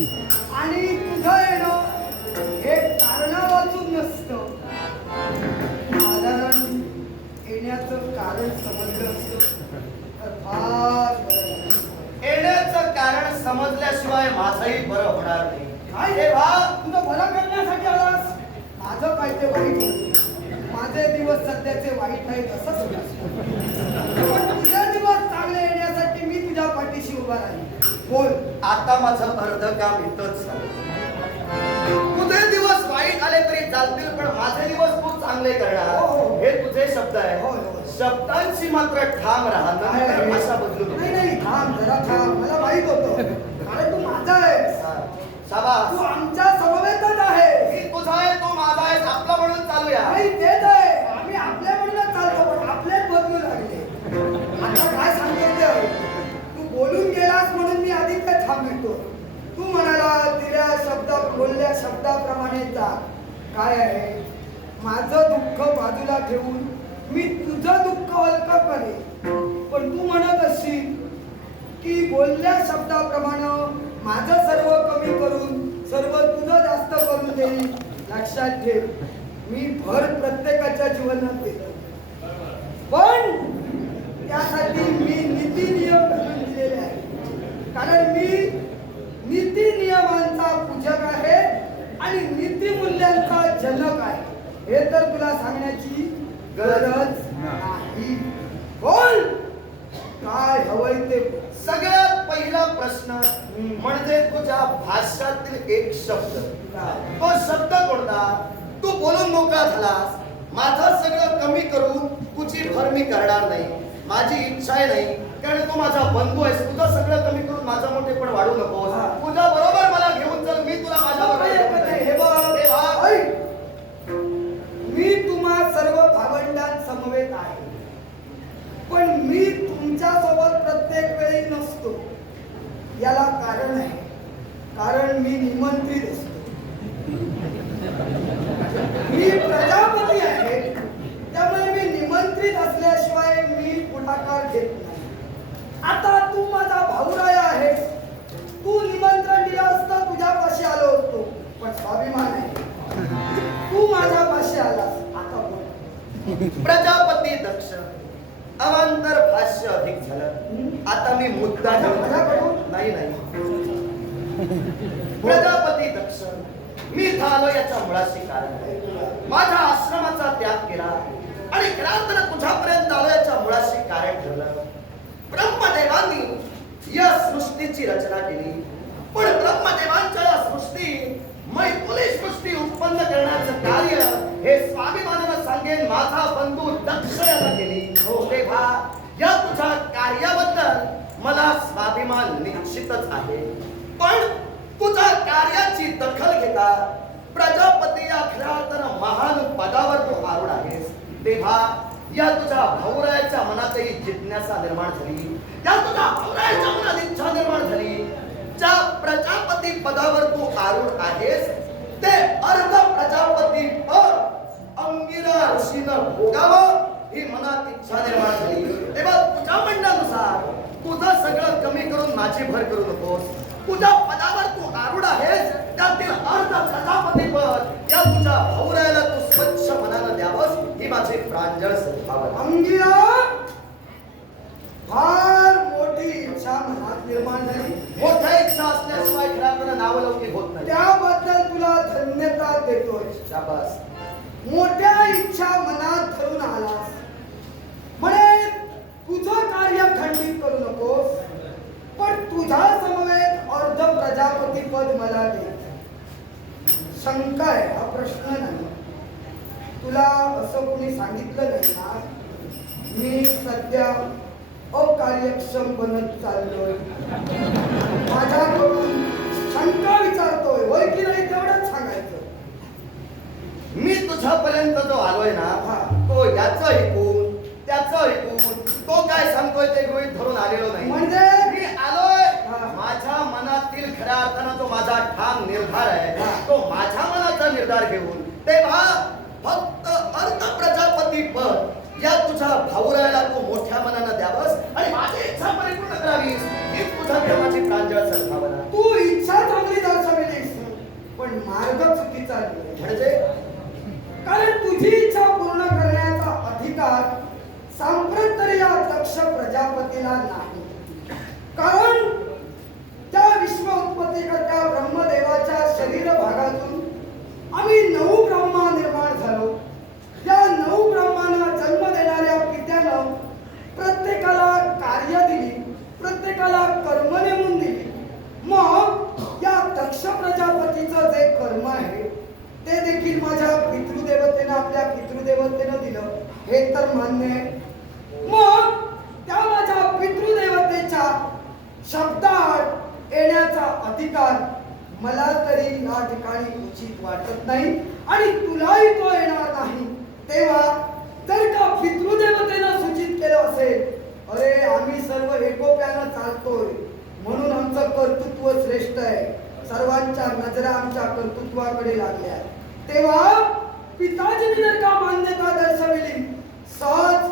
आणि तुझं येणं हे कारणा वाचून नसतं. साधारण येण्याचं कारण समजलं असतं. तर फार बरं. येण्याचं कारण समजल्याशिवाय माझंही बरं होणार नाही. काय हे भा तुझं भलं करण्यासाठी आलास. माझं काय ते वाईट. माझे दिवस सध्याचे वाईट नाहीत असं समज पण तुझे दिवस चांगले येण्यासाठी मी तुझ्या पाठीशी उभा राहील बोल आता माझं अर्ध काम इथंच तुझे दिवस वाईट आले तरी चालतील पण माझे दिवस तू चांगले करणार हो, हो. हे तुझे शब्द आहे. शब्दांची मात्र ठाम राहा काय आहे? नंतर भाषा बदलू. नाही नाही थांब जरा थांब मला माहीत होतं कारण तू माझा हा. शाबास तू आमच्या समवेतच आहे मी तुझा आहे तो माझा आहे आपला म्हणून चालूया तू म्हणाला दिल्या शब्दा बोलल्या शब्दाप्रमाणे जा. काय आहे? माझं दुःख बाजूला ठेवून मी तुझं दुःख हलकं करेन. पण तू म्हणत असशील की बोलल्या शब्दाप्रमाणे माझं सर्व कमी करून सर्व तुझं जास्त करून देईल लक्षात ठेव. मी भर प्रत्येकाच्या जीवनात देतो. पण त्यासाठी मी नीती नियम घालून दिलेले आहे कारण मी नीती नियमांचा पूजक आहे आणि नीती मूल्यांचा जनक आहे हे तर तुला सांगण्याची गरज नाही. बोल! काय हवंय ते. सगळ्यात पहिला प्रश्न म्हणजे तुझ्या भाषातील एक शब्द. तो शब्द कोणता? तू बोलून मोकळा झालास. माझं सगळं कमी करून तुझी भर मी करणार नाही. माझी इच्छा आहे नाही. कारण तू माझा बंधू आहेस. तुझं सगळं कमी करून माझं मोठेपण वाढू नकोस. हा. तुझ्या बरोबर मला घेऊन चल. मी तुला माझ्या काय असतो. याला कारण आहे. कारण मी निमंत्रित असतो. मी प्रजापती आहे. त्यामुळे मी निमंत्रित असल्याशिवाय मी पुढाकार घेत नाही. आता तू माझा भाऊराया आहेस. तू निमंत्रण दिलं असतं तुझ्यापाशी आलो असतो पण स्वाभिमान आहे. तू माझ्यापाशी आलास. आता बोल. प्रजापती दक्ष. अवांतर भाष्य अधिक झालं. आता मी मुद्दा? नाही नाही. प्रजापती दक्ष मी आलो याच्या मुळाशी कारण. माझ्या आश्रमाचा त्याग केला आणि ग्रांतर तुझ्यापर्यंत आलो याच्या मुळाशी कारण ठरलं. ब्रह्मदेवांनी या सृष्टीची रचना केली. पण ब्रह्मदेवांच्या या सृष्टी मैथुली सृष्टी उत्पन्न करण्याचं कार्य हे स्वाभिमानानं सांगेन माझा बंधू दक्ष गेली. केली हो तेव्हा या तुझ्या कार्याबद्दल मला स्वाभिमान निश्चितच आहे. पण तुझ्या कार्याची दखल घेता प्रजापती या खऱ्या महान पदावर तू आरूढ आहेस. तेव्हा या तुझ्या भाऊरायाच्या मनातही जिज्ञासा निर्माण झाली. या तुझ्या भाऊरायाच्या मनात इच्छा निर्माण झाली. ज्या प्रजापती पदावर तू आरूढ आहेस ते अर्ध प्रजापती पद अंगिरा ऋषीनं भोगावं ही मनात इच्छा निर्माण झाली. तेव्हा तुझ्या म्हणण्यानुसार तुझं सगळं कमी करून माझी भर करू नकोस. तुझ्या पदावर तू आरूढ आहेस त्यातील अर्ध प्रजापती पद या तुझ्या भाऊरायाला तू स्वच्छ मनानं द्यावंस ही माझे प्रांजळ सद्भावना अंगिरा! फार मोठी इच्छा मनात निर्माण झाली. मोठ्या इच्छा असल्याशिवाय खेळाकडे नावलौकिक होत नाही. त्याबद्दल तुला धन्यता देतोय. शाबास. मोठ्या इच्छा मनात धरून आलास. म्हणे तुझं कार्य खंडित करू नकोस पण तुझा समवेत अर्ध प्रजापती पद मला दे. शंका आहे हा प्रश्न नाही. तुला असं कोणी सांगितलं नाही ना मी सध्या अकार्यक्षम बनत चाललोय. माझ्याकडून शंका विचारतोय होय की नाही तेवढंच सांगायचं मी तुझ्यापर्यंत जो आलोय ना. तो याचं ऐकून त्याचं ऐकून तो काय सांगतोय ते गृहीत धरून आलेलो नाही म्हणजे? मी आलोय. माझ्या मनातील खऱ्या अर्थानं जो माझा ठाम निर्धार आहे. तो माझ्या मनाचा निर्धार घेऊन तेव्हा फक्त अर्थ प्रजापती पद या तुझ्या भाऊरायला तू मोठ्या मनानं हे तर मान्य आहे. मग त्या माझ्या पितृदेवतेच्या शब्दात येण्याचा अधिकार मला तरी या ठिकाणी उचित वाटत नाही आणि तुलाही तो येणार नाही. तेव्हा जर का पितृदेवतेनं सूचित केलं असेल अरे आम्ही सर्व एकोप्यानं चालतोय म्हणून आमचं कर्तृत्व श्रेष्ठ आहे. सर्वांच्या नजरा आमच्या कर्तृत्वाकडे लागल्या तेव्हा पिताजीने जर का मान्यता दर्शविली सहज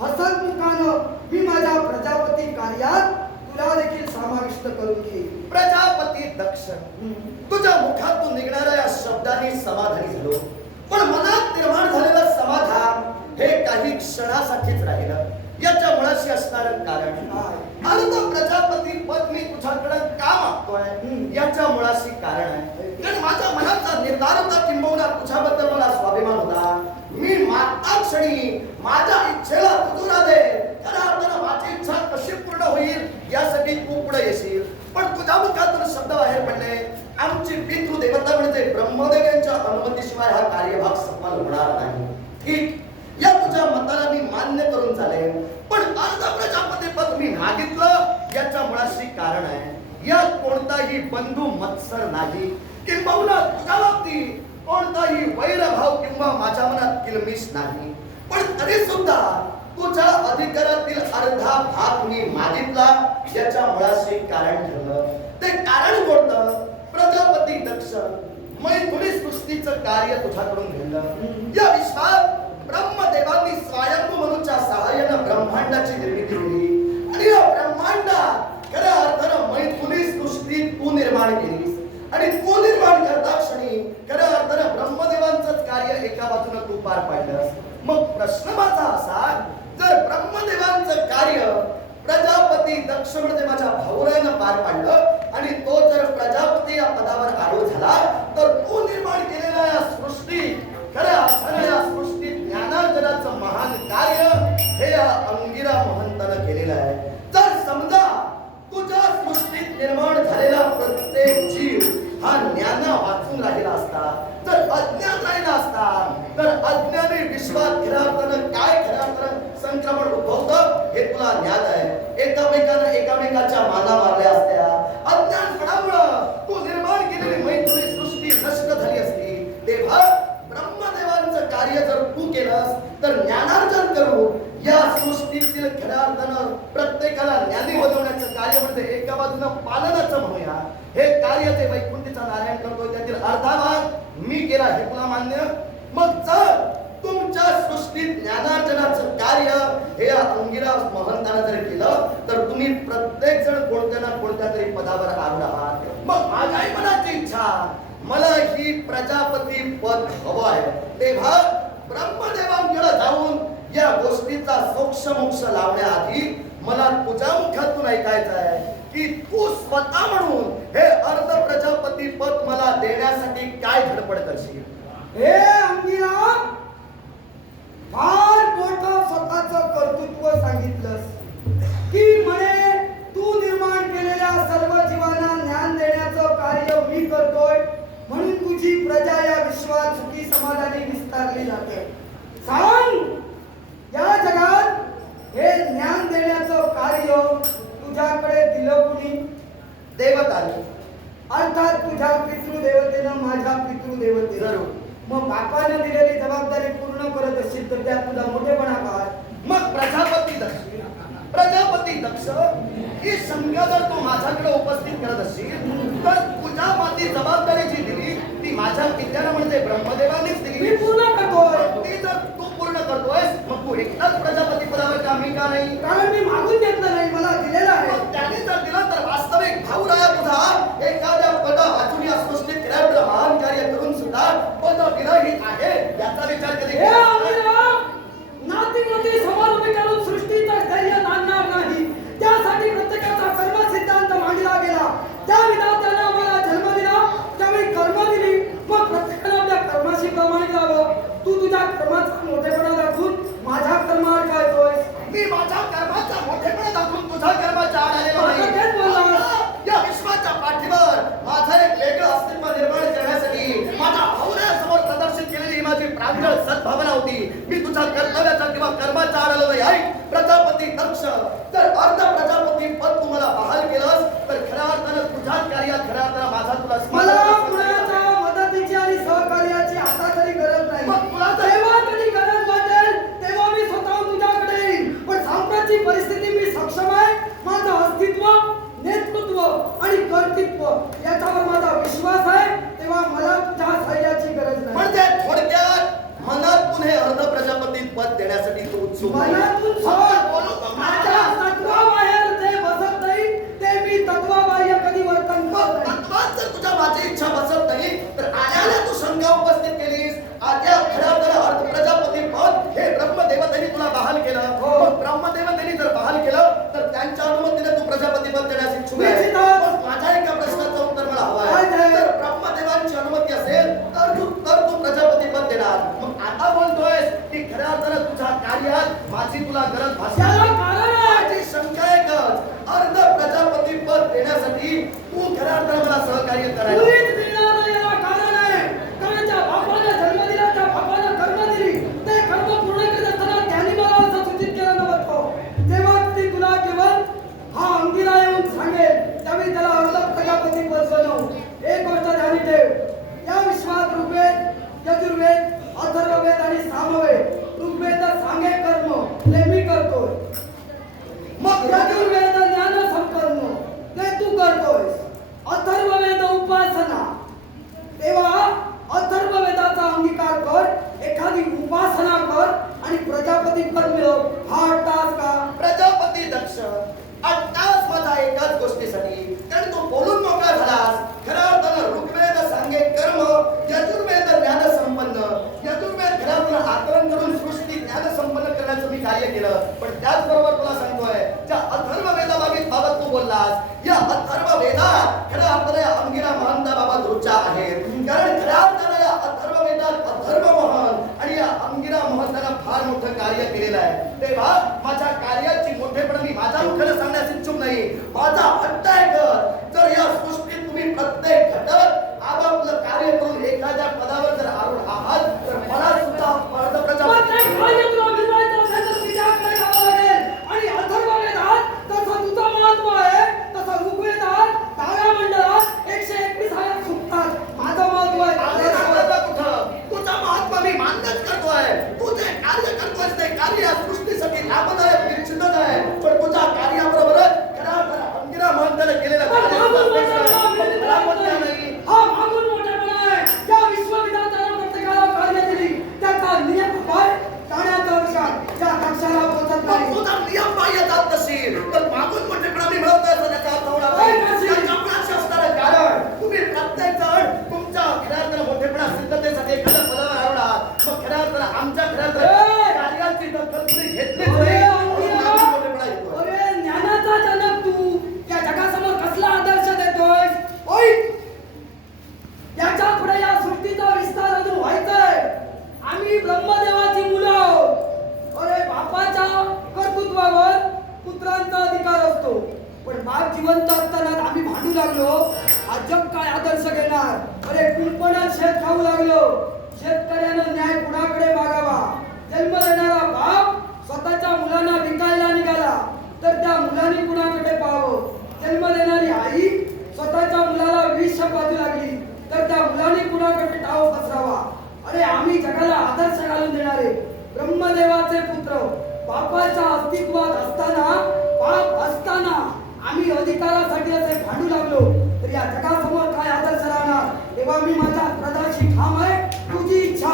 हसतमुखानं मी माझ्या प्रजापती कार्यात तुला देखील समाविष्ट करून घेईन. प्रजापती दक्ष तुझ्या मुखातून निघणाऱ्या या शब्दांनी समाधानी झालो. पण मनात निर्माण झालेलं समाधान हे काही क्षणासाठीच राहिलं. याच्या मुळाशी असणारं कारण काय? अर्ध प्रजापती पद मी तुझ्याकडे का मागतोय. याच्या मुळाशी कारण आहे. कारण माझ्या मनाचा निर्धार होता किंबहुना तुझ्याबद्दल मला मी क्षणी माझ्या इच्छेला दुजोरा दे खऱ्या अर्थानं माझी इच्छा कशी पूर्ण होईल यासाठी तू पुढे येशील. पण तुझ्या मुखातून शब्द बाहेर पडले. आमची पितृ देवता म्हणजे ब्रह्मदेव यांच्या अनुमतीशिवाय हा कार्यभाग सफल होणार नाही. ठीक. या तुझ्या मताला मी मान्य करून चालेल पण अर्ध प्रजापती पद मी नागितलं याच्या मुळाशी कारण आहे. यात कोणताही बंधू मत्सर नाही. किंबहुना तुझ्या बाबतीत कोणताही वैरभाव किंवा माझ्या मनात किलमिश नाही. पण तरी सुद्धा तुझ्या अधिकारातील अर्धा भाग मी मागितला याच्या मुळाशी कारण ठरलं. ते कारण कोणतं? प्रजापती दक्ष. मैथुनी सृष्टीचं कार्य तुझ्याकडून घेतलं या विश्वात ब्रह्मदेवांनी स्वयंभू मनुच्या सहाय्यानं ब्रह्मांडाची निर्मिती केली. आणि या ब्रह्मांडात खऱ्या अर्थानं मैथुनी सृष्टी तू निर्माण केलीस आणि तू निर्माण करता क्षणी खऱ्या अर्थानं ब्रह्मदेवांचंच कार्य एका बाजूनं तू पार पाडलंस मग प्रश्न माझा असा जर ब्रह्मदेवांचं कार्य प्रजापती दक्ष म्हणजे माझ्या भाऊरानं अर्थानं प्रत्येकाला ज्ञानी बनवण्याचं कार्य म्हणजे एका बाजूनं पालनाचं म्हणूया. हे कार्य ते वैकुंठीचा नारायण करतोय. त्यातील अर्धा भाग मी केला हे तुला मान्य. मग चल तुमच्या सृष्टीत ज्ञानार्जनाचं कार्य हे या अंगिरा महंताना जर केलं तर तुम्ही प्रत्येक जण कोणत्या ना कोणत्या तरी पदावर आरूढ आहात. मग माझ्याही मनाची इच्छा मला ही प्रजापती पद हवं आहे. तेव्हा ब्रह्मदेवांकडे या सोक्ष मोक्ष लावण्याआधी मला तुझ्या मुख्यातून ऐकायचं आहे की तू स्वतः म्हणून हे अर्ध प्रजापती पद मला देण्यासाठी काय धडपड करशील? हे अंगिरा फार मोठ स्वतःच कर्तृत्व सांगितलंस. की म्हणे तू निर्माण केलेल्या सर्व जीवांना ज्ञान देण्याचं कार्य मी करतोय म्हणून तुझी प्रजा या विश्वात सुखी समाधानी विस्तारली जाते सांग या जगात हे ज्ञान देण्याचं कार्य तुझ्याकडे दिलं कुणी देवताने अर्थात तुझ्या पितृदेवतेनं माझ्या पितृदेवतेनं. जरूर. मग बापानं दिलेली जबाबदारी पूर्ण करत असशील तर त्यात तुझा मोठेपणा काय? मग प्रजापती दक्ष प्रजापती दक्ष ही संख्या जर तू माझ्याकडे उपस्थित करत असशील तर तुझ्या माती जबाबदारी जी दिली ती माझ्या पित्याला म्हणजे ब्रह्मदेवानेच मी दिली पूर्ण करतोय. ती जर तू पूर्ण करतोयस मग तू एकटाच प्रजापती पदावर कामी का नाही? कारण मी मागून घेतलं नाही मला दिलेलं आहे मग त्याने जर दिला तर वास्तविक भाऊराया तुझा एखाद्या पदा वाचून अस्पष्टीत केल्यावर महान कार्य करून पद विरहित आहे याचा विचार कधी करून सृष्टीचं नांदणार नाही. त्यासाठी प्रत्येकाचा कर्म सिद्धांत मांडला गेला. त्या विधात्यानं आम्हाला जन्म दिला त्यावेळी कर्म दिली. मग प्रत्येकानं आपल्या कर्माशी प्रमाणित राहावं तू तुझ्या कर्माचा मोठेपणा दाखवून माझ्या कर्मावर काय येतोय मी माझ्या कर्माचा मोठेपणा दाखवून तुझ्या कर्माच्या आड आलेलो नाही. या विश्वाच्या पाठीवर माझं एक वेगळं अस्तित्व निर्माण करण्यासाठी माझ्या भावनासमोर प्रदर्शित केलेली ही माझी प्रांजळ सद्भावना होती मी तुझ्या कर्तव्याचा किंवा कर्माच्या आड आलो नाही ऐक प्रजापती दक्ष जर अर्ध प्रजापती पद तुम्हाला बहाल केलंस तर खऱ्या अर्थानं तुझ्याच कार्यात खऱ्या अर्थानं माझा तुला मला स्मरण कुणाच्या मदतीची आणि सहकार्याची आता तरी गरज नाही मग तुला तर- तेव्हा कधी गरज वाटेल तेव्हा मी स्वतःहून तुझ्याकडे येईन पण सांप्रतची परिस्थिती मी सक्षम आहे माझं अस्तित्व नेतृत्व आणि कर्तृत्व याच्यावर माझा विश्वास आहे तेव्हा मला तुझ्या सहाय्याची गरज नाही म्हणजे थोडक्यात मनातून हे अर्ध प्रजापती पद देण्यासाठी तू उत्सुक आहे. मनातून फक्त सोड. बोलू का? माझ्या तत्वाबाहेर जे बसत नाही ते मी तत्वाबाह्य कधी वर्तन मग करत नाही तत्वात जर तुझ्या माझी इच्छा बसत नाही तर आल्याला तू शंका उपस्थित केलीस आद्या खऱ्या अर्थानं अर्ध प्रजापती पद हे ब्रह्मदेवतेने तुला बहाल केलं हो. मग ब्रह्मदेवतेने जर बहाल केलं तर त्यांच्या अनुमतीने तू प्रजापती पद देण्यास इच्छुक आहे निश्चितच. मग माझ्या एका प्रश्नाचं उत्तर मला हवं काय आहे ते? तर ब्रह्मदेवांची अनुमती असेल तर तू तर तू प्रजापती पद देणार मग आता बोलतोयस की खऱ्या अर्थानं तुझ्या कार्यात माझी तुला गरज त्याला भासणार कारण आहे माझी शंका एकच अर्ध प्रजापती पद देण्यासाठी तू खऱ्या अर्थानं मला सहकार्य करायला मुळीच मिळणार नाही याला कारण आहे कारण ज्या बापानं जन्म दिला त्या बापानं कर्म दिली ते कर्म पूर्ण करत असताना त्यांनी मला असं सूचित केलं नव्हतं तेव्हा ती तुला केवळ हा अंगिरा येऊन सांगेल त्यावेळी त्याला अर्ध प्रजापती पद बनव एक या विश्वात ऋग्वेद यजुर्वेद अथर्ववेद आणि सामवेद. ऋग्वेद सांगे कर्म ते मी करतोय. मग यजुर्वेद ज्ञान संकर्म ते तू करतोयस अथर्ववेद उपासना. तेव्हा अथर्ववेदाचा अंगीकार कर एखादी उपासना कर आणि प्रजापती पद मिळव. हा तास का? प्रजापती दक्ष आत्ताच माझा एकाच गोष्टीसाठी. कारण तो बोलून मोकळा झालास खऱ्या अर्थानं ऋग्वेद सांगे कर्म यजुर्वेद ज्ञान संपन्न यजुर्वेद खऱ्या अर्थानं आकलन करून सृष्टी ज्ञान संपन्न करण्याचं मी कार्य केलं. पण त्याचबरोबर तुला सांगतोय ज्या अथर्व वेदाबाबत बाबत तू बोललास या अथर्व वेदात खऱ्या अर्थानं या अंगिरा महंता बाबत रुचा आहेत. कारण खऱ्या अर्थानं या अथर्व वेदात अथर्व महान आणि या अंगिरा महंतानं फार मोठं कार्य केलेलं आहे. तेव्हा माझ्या कार्याची मोठेपणा मी माझा खरं सांगण्यास इच्छुक नाही. माझा हट्ट आहे कर जर या सृष्टीत तुम्ही प्रत्येक घटक आपापलं कार्य करून एखाद्या पदावर जर आरूढ आहात तर मला सुद्धा अर्ध मग प्रजापती ते कार्य तुला मिळवायचं असेल तर तुझ्याकडे जावं लागेल आणि अथर्ववेदात तसं तुझं महत्त्व आहे तसं ऋग्वेदात तारा मंडळात एकशे एकवीस आया सुटतात माझं महत्त्व आहे आम्ही राहतो कुठं तुझा महात्मा मी मान्यच करतोय. तू जे कार्य करतोय ते कार्य सृष्टीसाठी लाभदायक निश्चितच आहे पण तुझ्या कार्याबरोबरच खऱ्या अर्थानं अंगिरा महंतानं केलेलं पण कार्य मागून सुद्धा मोठेपणा अपेक्षा मला पटलं नाही हा मागून मोठेपणा आहे त्या विश्वविद्यालयानं प्रत्येकाला कार्य दिली त्या स्वतःच्या मुलांना विकायला निघाला तर त्या मुलांनी कुणाकडे पाहावं जन्म देणारी आई स्वतःच्या मुलाला विष बाजू लागली तर त्या मुलांनी कुणाकडे टाव पसरावा अरे आम्ही जगाला आदर्श घालून देणारे ब्रह्मदेवाचे पुत्र पापाच्या अस्तित्वात असताना पाप असताना आम्ही अधिकारासाठी असे भांडू लागलो तर या जगासमोर काय आदर्श राहणार तेव्हा मी माझ्या प्रजाशी ठाम आहे. तुझी इच्छा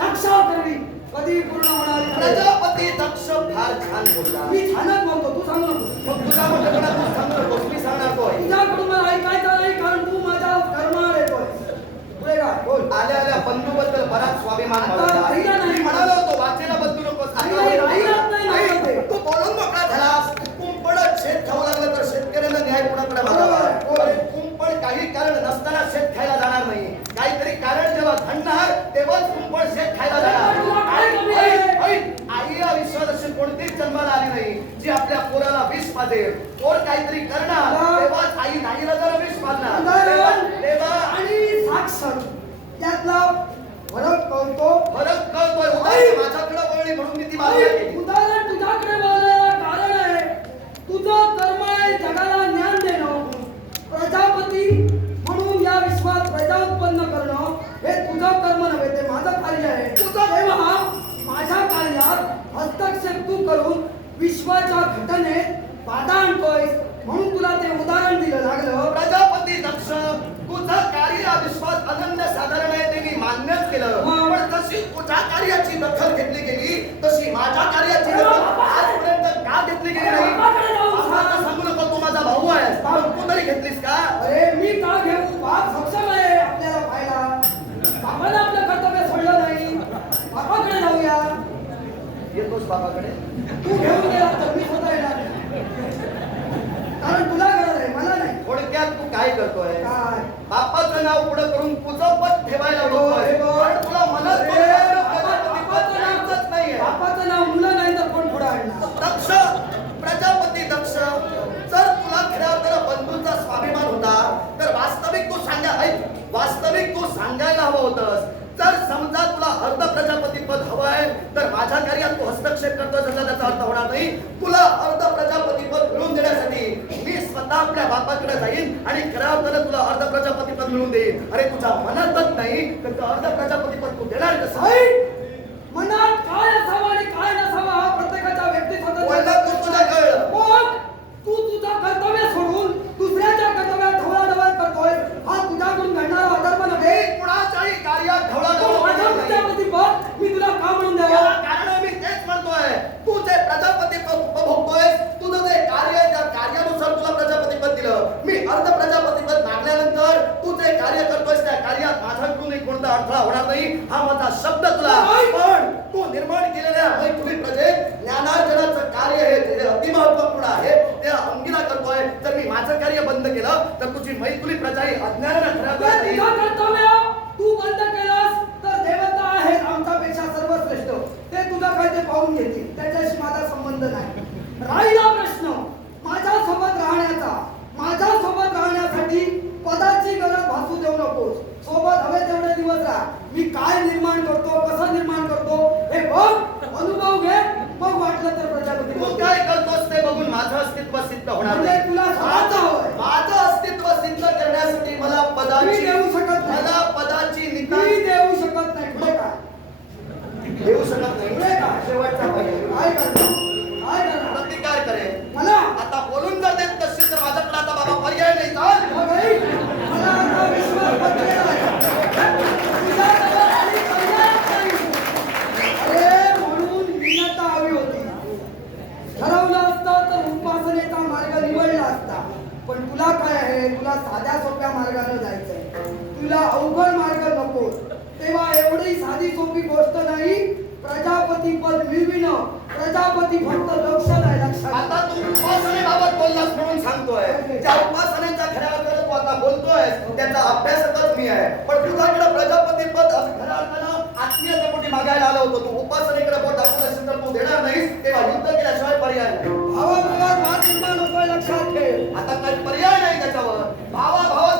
दक्षा करवी कधी पूर्ण होणार. प्रजापती दक्ष फार छान बोलला. मी छानच बोलतो तू सांगू मग तुझा मोठेपणा तू सांगू नकोस मी सांगणार होय तुझ्याकडून मला ऐकायचं नाही कारण तू माझ्या कर्मावर येतोय. पुढे काय बोल. आल्या आल्या बंधूबद्दल बराच स्वाभिमान नाही. म्हणालो होतो वाचेला बदलू नकोस. तू बोलून मोकळा झालास. शेत खाऊ लागलं तर शेतकऱ्यांना न्याय कुणाकडे अरे कुंपण काही कारण नसताना शेत खायला जाणार नाही. काहीतरी कारण जेव्हा घडणार तेव्हाच कुंपण शेत खायला जाणार. आई- आईला विश्वास अशी कोणतीच जन्माला आली नाही. जी आपल्या पोराला विष पाजेल. पोर काहीतरी करणार तेव्हाच आई नाहीला जरा विष पाजणार. तेव्हा- आणि साक्षर यातला फरक कळतो. फरक कळतोय. माझ्याकडे वळली म्हणून मी ती बाजूला करून विश्वाच्या घटनेत बाधा आणतोय म्हणून तुला ते उदाहरण दिलं लागलं. प्रजापती दक्ष तुझं कार्य विश्वात अनन्य साधारण आहे ते मी मान्यच केलं? पण तशी तुझ्या कार्याची दखल घेतली गेली तशी माझ्या कार्याची दखल आजपर्यंत का घेतली गेली नाही? बापाकडे सांग. नको तू माझा भाऊ पण तू तरी घेतलीस का? अरे मी का घेऊ? बाप सक्षम आहे आपल्याला पाहायला. बापाला आपलं कर्तव्य सोडलं नाही. बापाकडे जाऊया. येतोस बाबाकडे? तू घेऊन गेला तर मी स्वतः येणार नाही. कारण तुला गरज आहे मला नाही. थोडक्यात तू काय करतोय काय? बापाचं नाव पुढे करून तुझं पद ठेवायला हे बघतोय. पण तुला मनात अरे, प्रजापती बापा- पद बापाचं नाव- द्यायचंच नाहीये. बापाचं नाव मुलं नाही तर कोण पुढे आणणार? दक्ष प्रजापती दक्ष जर तुला खऱ्या बंधूंचा स्वाभिमान होता तर वास्तविक तू सांगा ऐक वास्तविक तू सांगायला हवं होतंस. जर समजा तुला अर्ध प्रजापती पद हवंय तर माझ्या कार्यात तू त्याचा नाही तुला अर्ध प्रजापती पद मिळवून देण्यासाठी मी स्वतः आपल्या बापाकडे जाईन आणि खऱ्या अर्थानं तुला अर्ध प्रजापती पद मिळवून देईन. अरे तुझ्या मनातच नाही तर अर्ध प्रजापती पद तू देणार कसं ऐक, मनात काय असावं आणि काय नसावं हा प्रत्येकाच्या व्यक्ती बोलला तू तुझं कळलं. मग तू तुझं कर्तव्य सोडून दुसऱ्याच्या कर्तव्यात ढवळाढवळ करतोय हा तुझ्याकडून घडणारा अधर्म हे नव्हे कुणाच्याही कार्यात तू माझ्या ढवळाढवळ प्रजापती पद मी तुला का म्हणून याला द्यावं कारण मी तेच म्हणतोय तू जे प्रजापती पद उपभोगतोय तुझं जे कार्य आहे त्या कार्यानुसार तुला प्रजापती पद दिलं मी अर्ध प्रजापती पद मागल्यानंतर तू जे कार्य करतोयस त्या कार्यात कोणता अडथळा होणार नाही हा माझा शब्द तुला. पण तू निर्माण केलेल्या मैथुनी प्रजेत ज्ञानार्जनाचं कार्य हे जे अतिमहत्वपूर्ण आहे ते अंगिरा करतोय. जर मी माझं कार्य बंद केलं तर तुझी मैथुनी प्रजा ही अज्ञानानं खराब जर जाईल. तुझं कर्तव्य तू बंद केलास तर देवता आहेत आमच्यापेक्षा सर्वश्रेष्ठ ते तुझं काय ते पाहून घेतील त्याच्याशी माझा संबंध नाही राहिला प्रश्न माझ्या सोबत राहण्याचा माझ्या सोबत राहण्यासाठी पदाची गरज भासू देऊ नकोस सोबत हवे तेवढे दिवस राहा मी काय निर्माण करतो कसं निर्माण करतो हे बघ अनुभव घे मग वाटलं तर प्रजापती तू बन. काय करतोस ते बघून माझं अस्तित्व सिद्ध होणार म्हणजे नाही. तुला स्वतःचं हवंय. माझं अस्तित्व सिद्ध करण्यासाठी मला मी पदाची देऊ शकत नाही. मला पदाची मी निकाल देऊ शकत नाही पुढे काय देऊ शकत नाही पुढे काय शेवटचा पर्याय. काय करणार काय करणार प्रतिकार करेल मला आता बोलून जर देत नसशील तर माझ्याकडे आता बाबा पर्याय नाही चाल मग ऐक, मला आता विश्वास बसलेला आहे. तुझ्याजवळ काही पर्यायच नाही. अरे म्हणून विनता हवी होती ठरवलं असतं तर उपासनेचा मार्ग निवडला असता पण तुला काय आहे तुला साध्या सोप्या मार्गाने जायचंय तुला अवघड मार्ग नको तेव्हा एवढी साधी सोपी गोष्ट नाही प्रजापती पद मिळविणं प्रजापती फक्त लक्ष नाही लक्षात आता तू उपासनेबाबत बोललास म्हणून सांगतोय. ज्या उपासनेचा खऱ्या अर्थानं तू आता बोलतोय त्याचा अभ्यासकच मी आहे. पण तुझ्याकडे प्रजापती पद असं खऱ्या अर्थानं आत्मीयतेपोटी मागायला आलं होतं? तू उपासनेकडे बोट दाखवत असेल तर तू देणार नाहीस तेव्हा युद्ध केल्याशिवाय पर्याय नाही. भावाभावात वाद निर्माण होतोय लक्षात ठेव. आता काही पर्याय नाही त्याच्यावर. भावा भावात